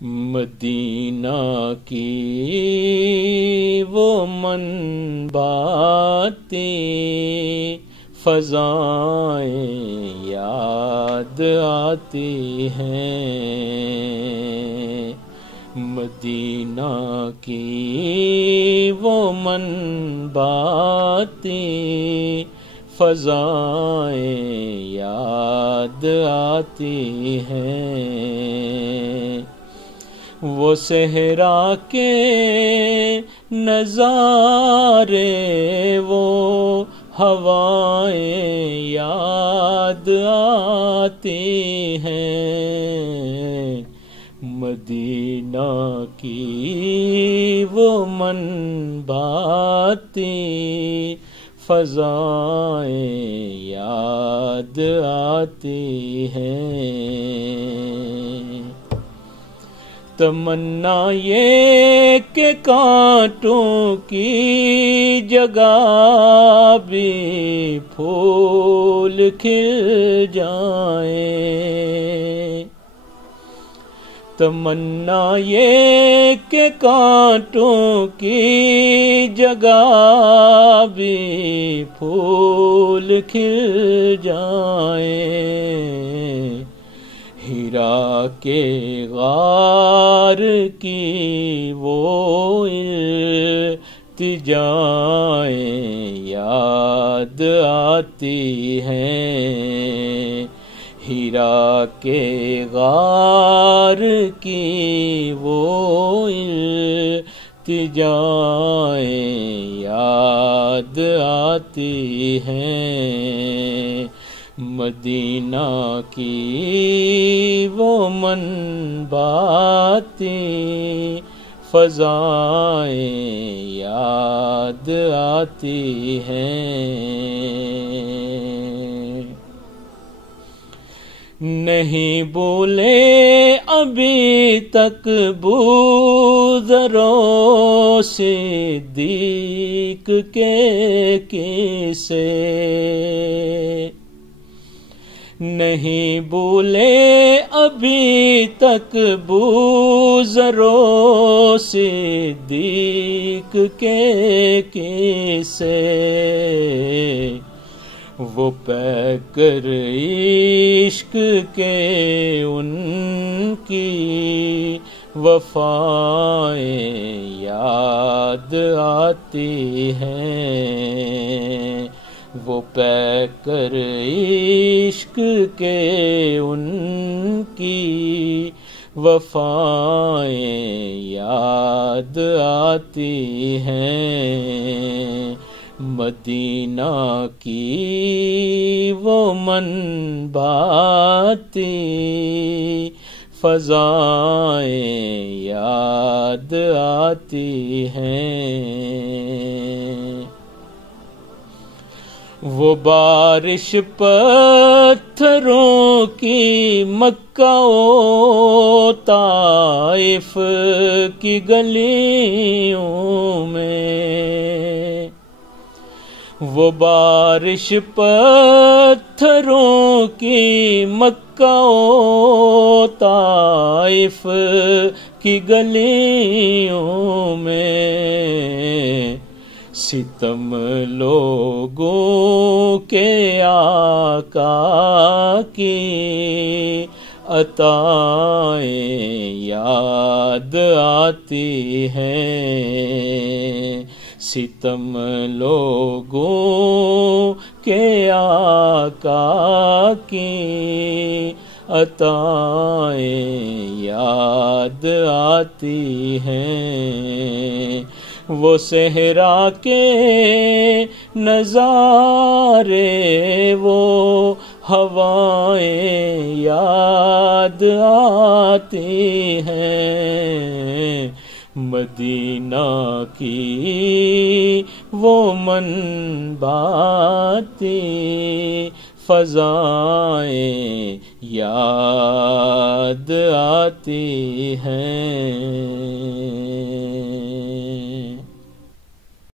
مدینہ کی وہ من باتیں فضائیں یاد آتی ہیں، مدینہ کی وہ من باتیں فضائیں یاد آتی ہیں، وہ صحرا کے نظارے وہ ہوائیں یاد آتی ہیں، مدینہ کی وہ من باتیں فضائیں یاد آتی ہیں۔ تمنا یہ کہ کانٹوں کی جگہ بھی پھول کھل جائیں، تمنا یہ کہ کانٹوں کی جگہ بھی پھول کھل جائیں، ہیرا کے غار کی وہ التجائیں یاد آتی ہیں، ہیرا کے غار کی وہ التجائیں یاد آتی ہیں، مدینہ کی وہ من باتیں فضائیں یاد آتی ہیں۔ نہیں بولے ابھی تک بوذرو صدیق کے قصے، نہیں بولے ابھی تک بوذرو صدیق کے قصے، وہ پیکر عشق کے ان کی وفائیں یاد آتی ہیں، وہ پیکر عشق کے ان کی وفائیں یاد آتی ہیں، مدینہ کی وہ من باتیں فضائیں یاد آتی ہیں، وہ بارش پتھروں کی مکہ و طائف کی گلیوں میں، وہ بارش پتھروں کی مکہ و طائف کی گلیوں میں، ستم لوگوں کے آقا کی عطائیں یاد آتی ہیں، ستم لوگوں کے آقا کی عطائیں یاد آتی ہیں، وہ صحرا کے نظارے وہ ہوائیں یاد آتی ہیں، مدینہ کی وہ من باتیں فضائیں یاد آتی ہیں۔